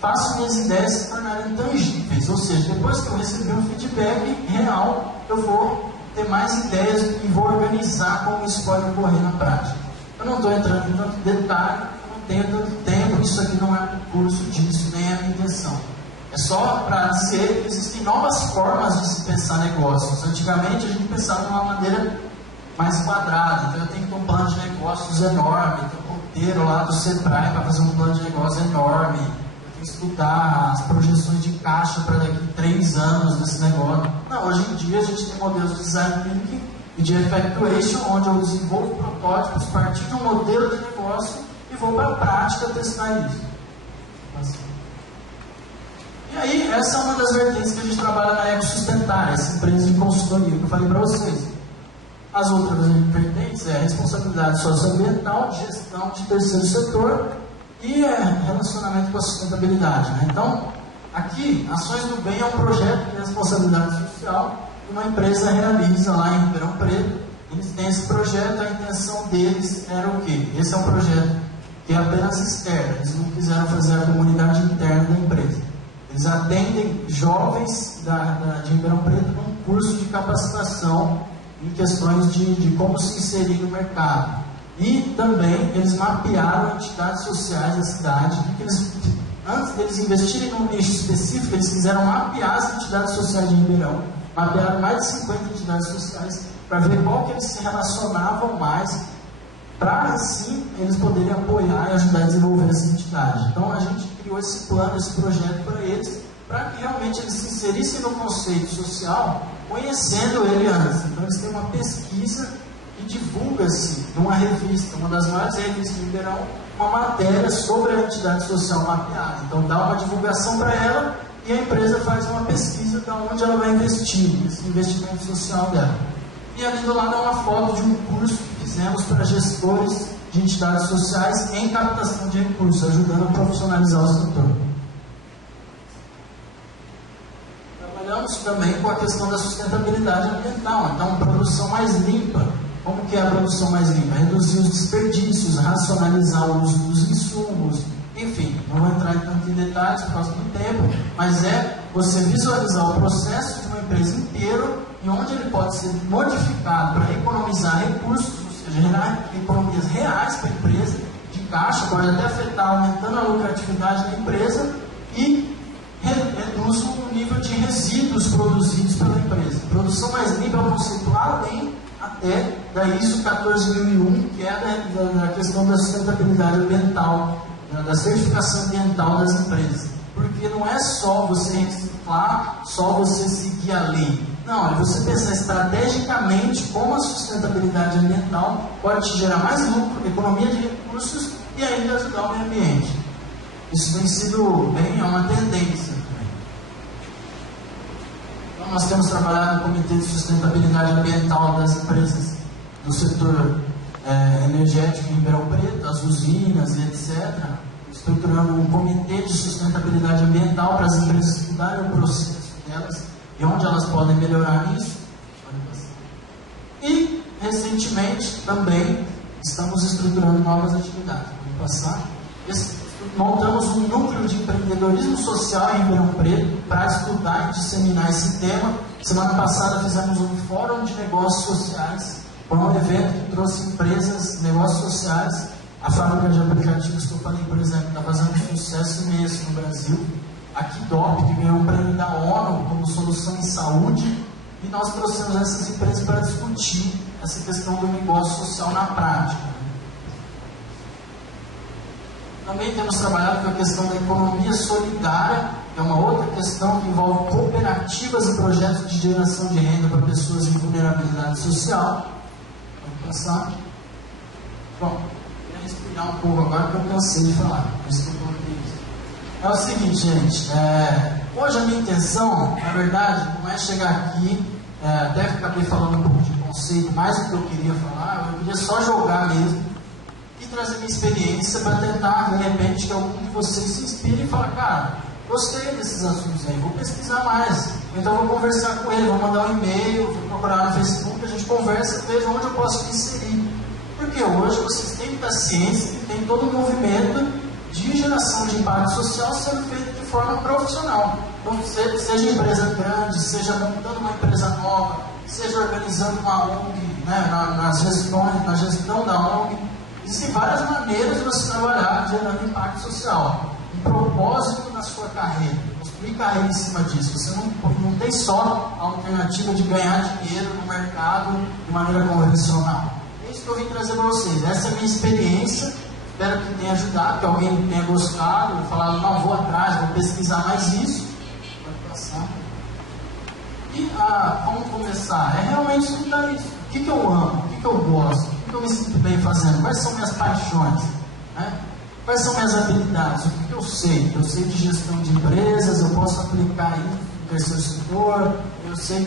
faço minhas ideias se tornarem tangíveis, ou seja, depois que eu receber um feedback real, eu vou ter mais ideias e vou organizar como isso pode ocorrer na prática. Eu não estou entrando em tanto detalhe, eu não tenho tanto tempo, isso aqui não é um curso disso, nem é a minha intenção. É só para dizer que existem novas formas de se pensar negócios. Antigamente a gente pensava de uma maneira mais quadrada, então eu tenho que ter um plano de negócios enorme, tem um roteiro lá do Sebrae para fazer um plano de negócio enorme, eu tenho que estudar as projeções de caixa para daqui a 3 anos desse negócio. Não, hoje em dia a gente tem modelos de design thinking e de effectuation, onde eu desenvolvo protótipos a partir de um modelo de negócio e vou para a prática testar isso. Assim. E aí, essa é uma das vertentes que a gente trabalha na Ecosustentária, essa empresa de consultoria que eu falei para vocês. As outras vertentes é responsabilidade socioambiental, gestão de terceiro setor e relacionamento com a sustentabilidade. Né? Então, aqui, Ações do Bem é um projeto de responsabilidade social que uma empresa realiza lá em Ribeirão Preto. Eles têm esse projeto, a intenção deles era o quê? Esse é um projeto que é apenas externo, eles não quiseram fazer a comunidade interna da empresa. Eles atendem jovens de Ribeirão Preto num curso de capacitação em questões de como se inserir no mercado. E também eles mapearam entidades sociais da cidade, porque antes deles investirem num nicho específico, eles quiseram mapear as entidades sociais de Ribeirão, mapearam mais de 50 entidades sociais para ver qual que eles se relacionavam mais, para assim eles poderem apoiar e ajudar a desenvolver essa entidade. Então a gente criou esse plano, esse projeto para eles, para que realmente eles se inserissem no conceito social, conhecendo ele antes. Então eles têm uma pesquisa e divulga-se numa revista, uma das maiores revistas de Ribeirão, uma matéria sobre a entidade social mapeada. Então dá uma divulgação para ela e a empresa faz uma pesquisa de onde ela vai investir, esse investimento social dela. E ali do lado é uma foto de um curso que fizemos para gestores de entidades sociais em captação de recursos, ajudando a profissionalizar o setor. Trabalhamos também com a questão da sustentabilidade ambiental, então produção mais limpa. Como que é a produção mais limpa? Reduzir os desperdícios, racionalizar o uso dos insumos, enfim, não vou entrar tanto em detalhes por causa do tempo, mas é você visualizar o processo de uma empresa inteira e onde ele pode ser modificado para economizar recursos, ou seja, gerar economias reais para a empresa, de caixa, pode até afetar aumentando a lucratividade da empresa e reduz o nível de resíduos produzidos pela empresa. Produção mais limpa é um conceito além até da ISO 14001, que é da questão da sustentabilidade ambiental, da certificação ambiental das empresas. Porque não é só você reciclar, só você seguir a lei. Não, é você pensar estrategicamente como a sustentabilidade ambiental pode te gerar mais lucro, economia de recursos e ainda ajudar o meio ambiente. Isso tem sido bem, é uma tendência. nós temos trabalhado no Comitê de Sustentabilidade Ambiental das empresas do setor energético em Ribeirão Preto, as usinas e etc., estruturando um Comitê de Sustentabilidade Ambiental para as empresas estudarem o processo delas e onde elas podem melhorar nisso. E, recentemente, também estamos estruturando novas atividades. Vamos passar. Montamos um núcleo de empreendedorismo social em Ribeirão Preto para estudar e disseminar esse tema. Semana passada fizemos um fórum de negócios sociais, foi um evento que trouxe empresas, negócios sociais. A fábrica de aplicativos que eu falei, por exemplo, está fazendo um sucesso imenso no Brasil. A Kidop, que ganhou um prêmio da ONU como solução em saúde, e nós trouxemos essas empresas para discutir essa questão do negócio social na prática. Também temos trabalhado com a questão da economia solidária, que é uma outra questão que envolve cooperativas e projetos de geração de renda para pessoas em vulnerabilidade social. Vamos passar. Bom, vou respirar um pouco agora, porque eu cansei de falar. É o seguinte, gente, hoje a minha intenção, na verdade, não é chegar aqui, até acabei falando um pouco de conceito, mais do que eu queria falar, eu queria só jogar mesmo e trazer minha experiência para tentar, de repente, que algum de vocês se inspire e fale, cara, gostei desses assuntos aí, vou pesquisar mais, então vou conversar com ele, vou mandar um e-mail, vou procurar no Facebook, a gente conversa e veja onde eu posso me inserir. Porque hoje vocês têm que ter ciência que tem todo um movimento de geração de impacto social sendo feito de forma profissional. Então, seja empresa grande, seja montando uma empresa nova, seja organizando uma ONG, né, na gestão da ONG, existem várias maneiras de você trabalhar gerando impacto social. Um propósito na sua carreira, construir carreira em cima disso. Você não tem só a alternativa de ganhar dinheiro no mercado de maneira convencional. É isso que eu vim trazer para vocês. Essa é a minha experiência. Espero que tenha ajudado, que alguém tenha gostado, falado, não, vou atrás, vou pesquisar mais isso. Pode passar. E vamos começar. É realmente estudar isso. O que eu amo? O que eu gosto? O que eu me sinto bem fazendo? Quais são minhas paixões? Né? Quais são minhas habilidades? O que eu sei? Eu sei de gestão de empresas, eu posso aplicar aí no terceiro setor, eu sei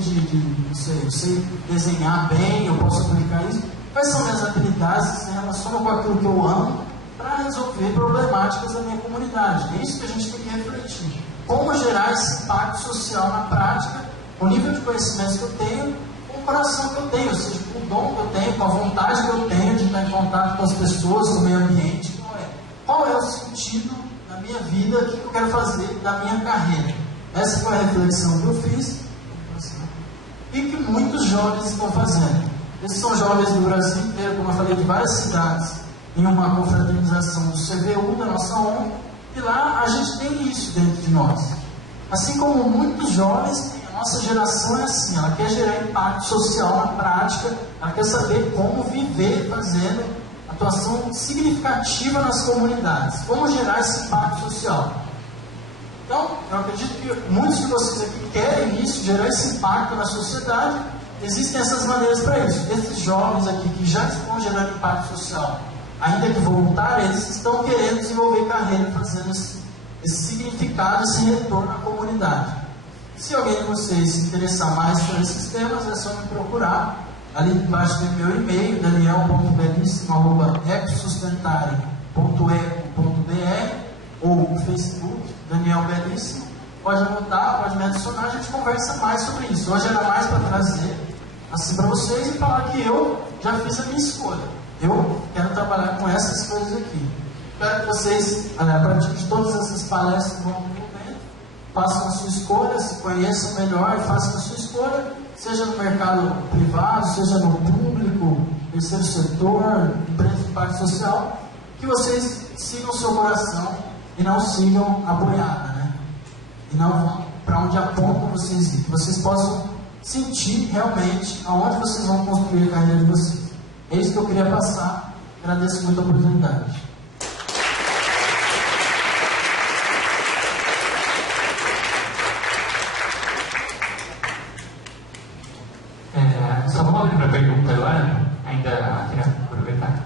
eu sei desenhar bem, eu posso aplicar isso. Quais são minhas habilidades que se relacionam com aquilo que eu amo para resolver problemáticas da minha comunidade? É isso que a gente tem que refletir. Como gerar esse impacto social na prática, com o nível de conhecimentos que eu tenho, com o coração que eu tenho, ou seja, com o dom que eu tenho, com a vontade que eu tenho de estar em contato com as pessoas, com o meio ambiente. Qual é o sentido da minha vida, o que eu quero fazer da minha carreira? Essa foi a reflexão que eu fiz e que muitos jovens estão fazendo. Esses são jovens do Brasil inteiro, como eu falei, de várias cidades, em uma confraternização do CVU, da nossa ONG, e lá a gente tem isso dentro de nós. Assim como muitos jovens, a nossa geração é assim, ela quer gerar impacto social na prática, ela quer saber como viver fazendo atuação significativa nas comunidades, como gerar esse impacto social. Então, eu acredito que muitos de vocês aqui querem isso, gerar esse impacto na sociedade. Existem essas maneiras para isso. Esses jovens aqui que já estão gerando impacto social, ainda que voluntários, eles estão querendo desenvolver carreira, fazendo esse significado, esse retorno à comunidade. Se alguém de vocês se interessar mais por esses temas, é só me procurar. Ali embaixo tem meu e-mail, daniel.belissimo@ecosustentare.eco.br ou no Facebook, Daniel Belissimo. Pode anotar, pode me adicionar, a gente conversa mais sobre isso. Hoje era mais para trazer assim para vocês e falar que eu já fiz a minha escolha. Eu quero trabalhar com essas coisas aqui. Espero que vocês, a partir de todas essas palestras do momento, façam a sua escolha, se conheçam melhor e façam a sua escolha, seja no mercado privado, seja no público, terceiro setor, empresa de parte social, que vocês sigam o seu coração e não sigam a boiada, né? E não vão para onde apontam vocês ir. Que vocês possam sentir realmente aonde vocês vão construir a carreira de vocês. É isso que eu queria passar. Agradeço muito a oportunidade. Só vamos abrir para pergunta agora, ainda queria aproveitar.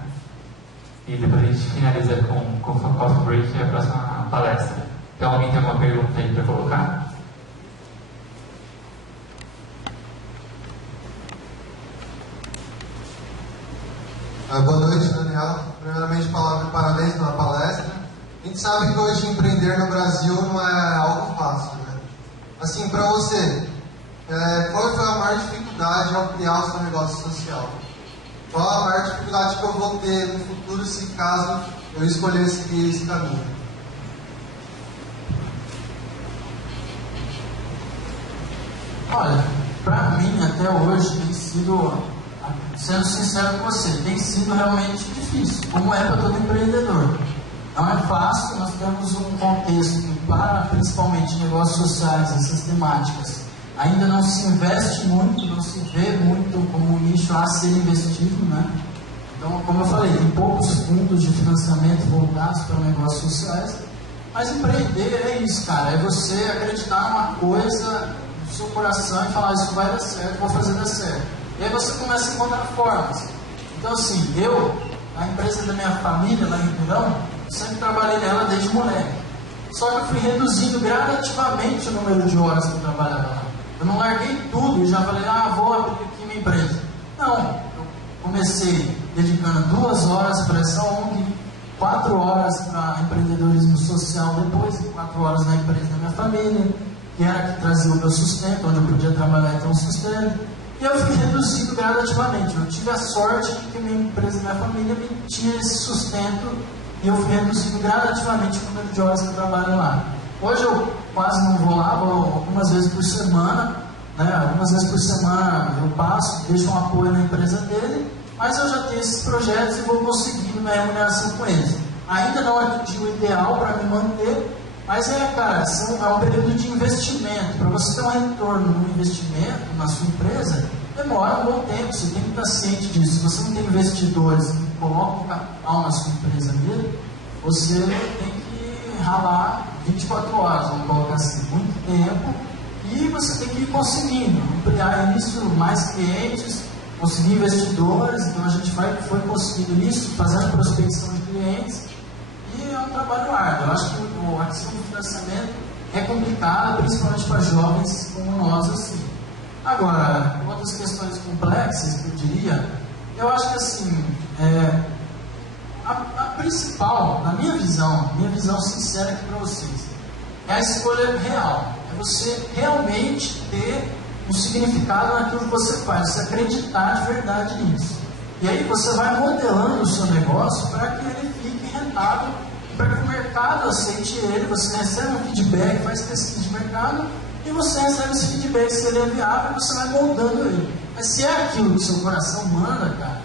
E depois a gente finaliza com o Coffee Break e a próxima palestra. Então, alguém tem alguma pergunta aí para colocar? Boa noite, Daniel. Primeiramente, parabéns pela palestra. A gente sabe que hoje empreender no Brasil não é algo fácil, né? Assim, para você, qual foi a maior dificuldade ao criar o seu negócio social? Qual a maior dificuldade que eu vou ter no futuro se caso eu escolher seguir esse caminho? Olha, para mim até hoje tem sido, sendo sincero com você, tem sido realmente difícil, como é para todo empreendedor. Não é fácil, nós temos um contexto que para principalmente negócios sociais, essas temáticas, ainda não se investe muito, não se vê muito como um nicho a ser investido, né? Então, como eu falei, tem poucos fundos de financiamento voltados para negócios sociais, mas empreender é isso, cara, é você acreditar numa coisa no seu coração e falar, isso vai dar certo, vou fazer dar certo. E aí você começa a encontrar formas. Então, assim, a empresa da minha família, lá em Ribeirão, sempre trabalhei nela desde moleque. Só que eu fui reduzindo gradativamente o número de horas que eu trabalhava lá. Eu não larguei tudo e já falei, vou abrir aqui minha empresa. Não, eu comecei dedicando 2 horas para essa ONG, 4 horas para empreendedorismo social depois, 4 horas na empresa da minha família, que era que trazia o meu sustento, onde eu podia trabalhar e ter um sustento. E eu fui reduzindo gradativamente. Eu tive a sorte de que minha empresa e minha família me tinha esse sustento e eu fui reduzindo gradativamente o número de horas que eu trabalho lá. Hoje eu quase não vou lá, vou algumas vezes por semana, né? Algumas vezes por semana eu passo, deixo um apoio na empresa dele, mas eu já tenho esses projetos e vou conseguindo minha remuneração com eles. Ainda não atingi o ideal para me manter, mas cara, é um período de investimento. Para você ter um retorno no investimento na sua empresa, demora um bom tempo, você tem que estar ciente disso. Se você não tem investidores que colocam capital na sua empresa mesmo, você tem que ralar 24 horas, vamos colocar assim, muito tempo, e você tem que ir conseguindo ampliar isso, mais clientes, conseguir investidores. Então a gente foi conseguindo isso, fazendo prospecção de clientes, e é um trabalho árduo. Eu acho que a questão do financiamento é complicada, principalmente para jovens como nós assim. Agora, outras questões complexas que eu diria, eu acho que assim, a principal, na minha visão sincera aqui para vocês, é a escolha real. É você realmente ter um significado naquilo que você faz, você acreditar de verdade nisso. E aí você vai modelando o seu negócio para que ele fique rentável, para que o mercado aceite ele, você recebe um feedback, faz pesquisa de mercado, e você recebe esse feedback, se ele é viável, você vai moldando ele. Mas se é aquilo que o seu coração manda, cara,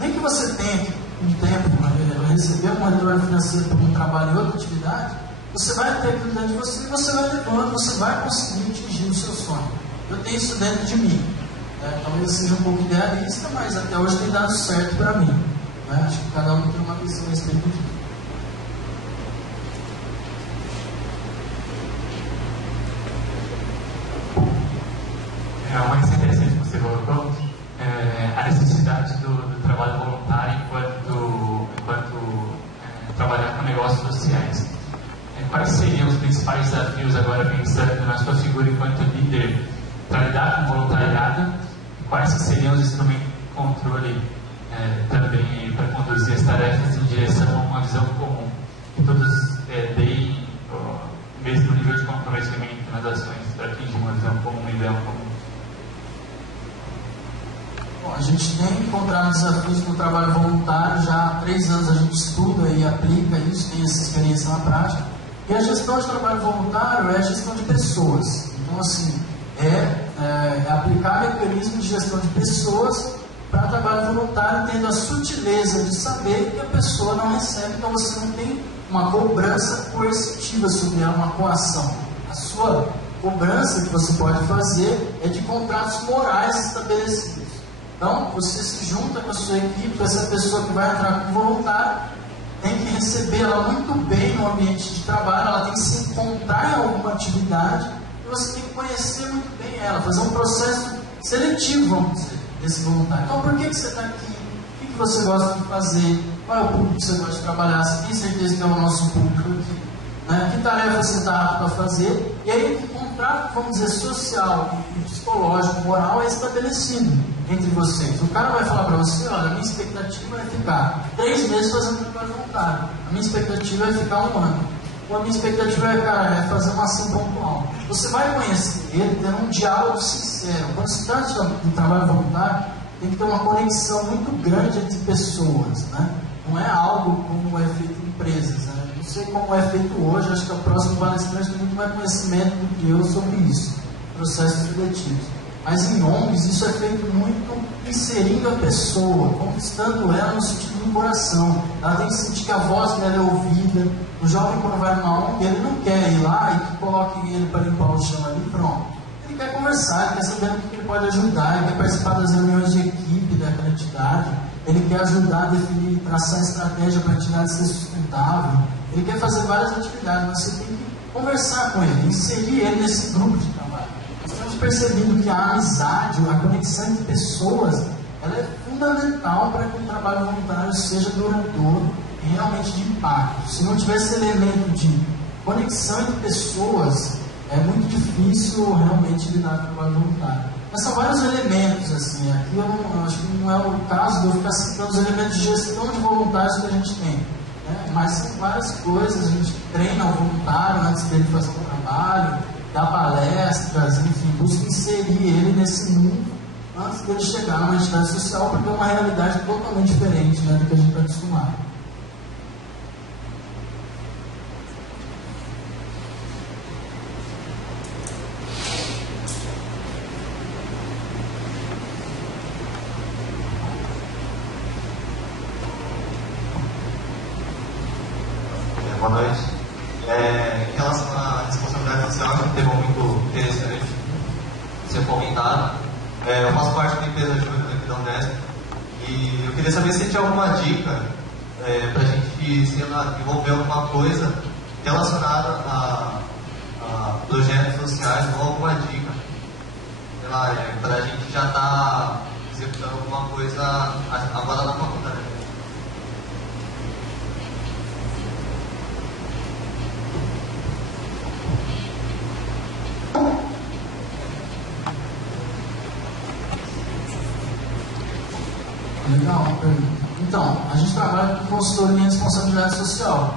nem que você tenha um tempo para receber um retorno financeiro por um trabalho em outra atividade, você vai ter aquilo dentro de você e você vai levando, você vai conseguir atingir o seu sonho. Eu tenho isso dentro de mim. Talvez seja um pouco idealista, mas até hoje tem dado certo para mim. Acho que cada um tem uma visão a respeito disso. Uma coisa interessante que você colocou é a necessidade do trabalho voluntário enquanto trabalhar com negócios sociais. Quais seriam os principais desafios agora, pensando na sua figura enquanto líder, para lidar com voluntariado? Quais seriam os instrumentos de controle também para conduzir as tarefas em direção a uma visão comum, que todos deem o mesmo nível de comprometimento nas ações para atingir uma visão comum, uma ideia comum? Bom, a gente tem encontrado desafios no trabalho voluntário. Já há 3 anos a gente estuda e aplica isso, tem essa experiência na prática. E a gestão de trabalho voluntário é a gestão de pessoas. Então, assim, é aplicar mecanismos de gestão de pessoas para trabalho voluntário, tendo a sutileza de saber que a pessoa não recebe, então você não tem uma cobrança coercitiva sobre ela, uma coação. A sua cobrança que você pode fazer é de contratos morais estabelecidos. Então, você se junta com a sua equipe, essa pessoa que vai entrar como voluntário tem que receber ela muito bem no ambiente de trabalho, ela tem que se encontrar em alguma atividade e você tem que conhecer muito bem ela, fazer um processo seletivo, vamos dizer, desse voluntário. Então, por que você está aqui? O que você gosta de fazer? Qual é o público que você gosta de trabalhar? Você tem certeza que é o nosso público aqui? Que tarefa você está apto a fazer? E aí, contrato, vamos dizer, social, psicológico, moral é estabelecido entre vocês. O cara vai falar para você, olha, a minha expectativa é ficar 3 meses fazendo trabalho voluntário. A minha expectativa é ficar 1 ano. Ou a minha expectativa é fazer uma ação pontual. Você vai conhecer ele tendo um diálogo sincero. Quando se trata de trabalho voluntário, tem que ter uma conexão muito grande entre pessoas, né? Não é algo como é feito em empresas, né? Não sei como é feito hoje, acho que o próximo palestrante tem muito mais conhecimento do que eu sobre isso, processos seletivos. Mas em ONGs isso é feito muito inserindo a pessoa, conquistando ela no sentido do coração. Ela tem que sentir que a voz dela é ouvida. O jovem, quando vai numa ONG, ele não quer ir lá e que coloquem ele para limpar o chão ali, pronto. Ele quer conversar, ele quer saber no que ele pode ajudar, ele quer participar das reuniões de equipe daquela entidade, ele quer ajudar a definir, traçar estratégia para a entidade ser sustentável, ele quer fazer várias atividades, mas você tem que conversar com ele, inserir ele nesse grupo de trabalho. Nós estamos percebendo que a amizade, a conexão entre pessoas, ela é fundamental para que o trabalho voluntário seja duradouro e realmente de impacto. Se não tiver esse elemento de conexão entre pessoas, é muito difícil realmente lidar com o trabalho voluntário. Mas são vários elementos, assim. Aqui eu acho que não é o caso de eu ficar citando os elementos de gestão de voluntários que a gente tem, né? Mas são várias coisas. A gente treina o voluntário antes dele fazer um trabalho, dá palestras, enfim, busca inserir ele nesse mundo antes dele chegar numa entidade social, porque é uma realidade totalmente diferente, né, do que a gente está acostumado. Boa noite. Em relação à responsabilidade social, que é um tema muito interessante de ser comentado. Eu faço parte da empresa júnior aqui da Unesp e eu queria saber se tinha alguma dica para a gente desenvolver alguma coisa relacionada a projetos sociais ou alguma dica, sei lá, para a gente já estar executando alguma coisa agora na faculdade. Legal, pergunta. Então, a gente trabalha com consultoria em responsabilidade social.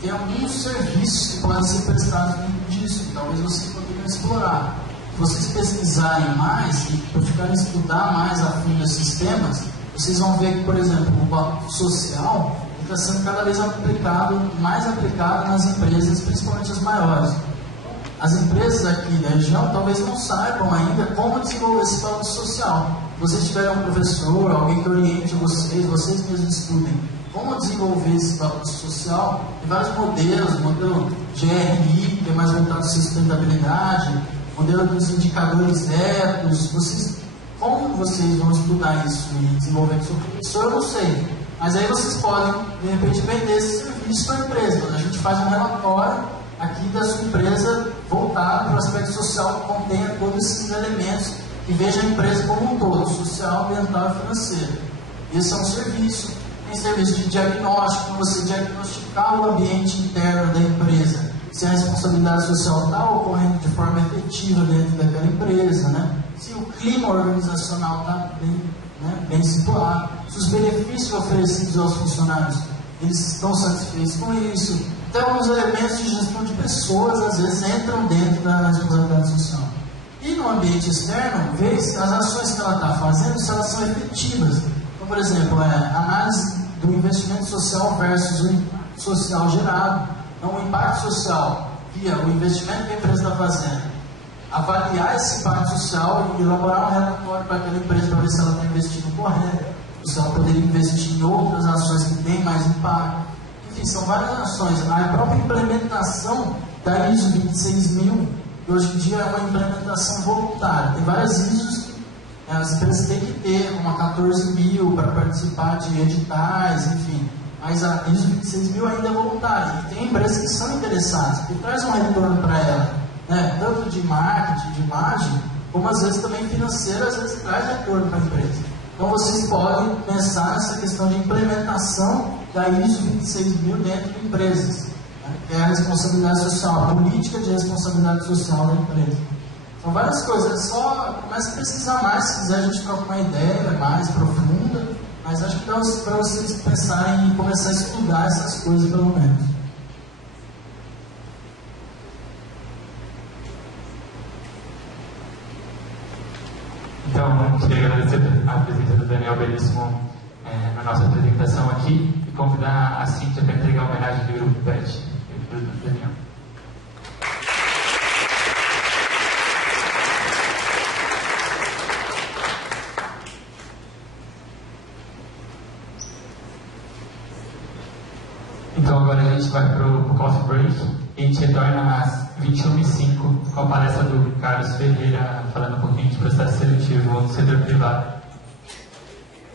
Tem alguns serviços que podem ser prestados dentro disso, que talvez vocês poderiam explorar. Se vocês pesquisarem mais e ficarem estudar mais a fundo esses temas, vocês vão ver que, por exemplo, o banco social está sendo cada vez mais aplicado nas empresas, principalmente as maiores. As empresas aqui da região talvez não saibam ainda como desenvolver esse balanço social. Se vocês tiverem um professor, alguém que oriente vocês mesmos estudem como desenvolver esse balanço social. Tem vários modelos, modelo GRI, que é mais voltado à sustentabilidade, modelo dos indicadores éticos. Como vocês vão estudar isso e desenvolver isso? Isso eu não sei. Mas aí vocês podem, de repente, vender esse serviço para a empresa. A gente faz um relatório aqui da sua empresa voltado para o aspecto social que contenha todos esses elementos e veja a empresa como um todo, social, ambiental e financeiro. Esse é um serviço. Tem serviço de diagnóstico, para você diagnosticar o ambiente interno da empresa, se a responsabilidade social está ocorrendo de forma efetiva dentro daquela empresa, né? Se o clima organizacional está bem situado, se os benefícios oferecidos aos funcionários eles estão satisfeitos com isso. Então, alguns elementos de gestão de pessoas, às vezes, entram dentro da responsabilidade social. E no ambiente externo, ver se as ações que ela está fazendo, se elas são efetivas. Então, por exemplo, análise do investimento social versus o impacto social gerado. Então, o impacto social via o investimento que a empresa está fazendo. Avaliar esse impacto social e elaborar um relatório para aquela empresa para ver se ela está investindo correto, se ela poderia investir em outras ações que têm mais impacto. Enfim, são várias ações. A própria implementação da ISO 26000, que hoje em dia é uma implementação voluntária. Tem várias ISOs que as empresas têm que ter, como a 14000 para participar de editais, enfim. Mas a ISO 26000 ainda é voluntária. E tem empresas que são interessadas, que traz um retorno para ela, né? Tanto de marketing, de imagem, como às vezes também financeiro, às vezes traz retorno para a empresa. Então vocês podem pensar nessa questão de implementação da ISO 26000 dentro de empresas, né? é a responsabilidade social, a política de responsabilidade social da empresa. São várias coisas, é só comece a pesquisar mais, se quiser a gente troca uma ideia mais profunda, mas acho que dá para vocês pensarem e começar a estudar essas coisas pelo menos. Então, queria agradecer a presença do Daniel Belíssimo na nossa apresentação aqui e convidar a Cíntia para entregar a homenagem do Grupo PET. Daniel. Então agora a gente vai para o coffee break e a gente retorna às 21h05 com a palestra do Carlos Ferreira falando um pouquinho de processo seletivo no setor privado.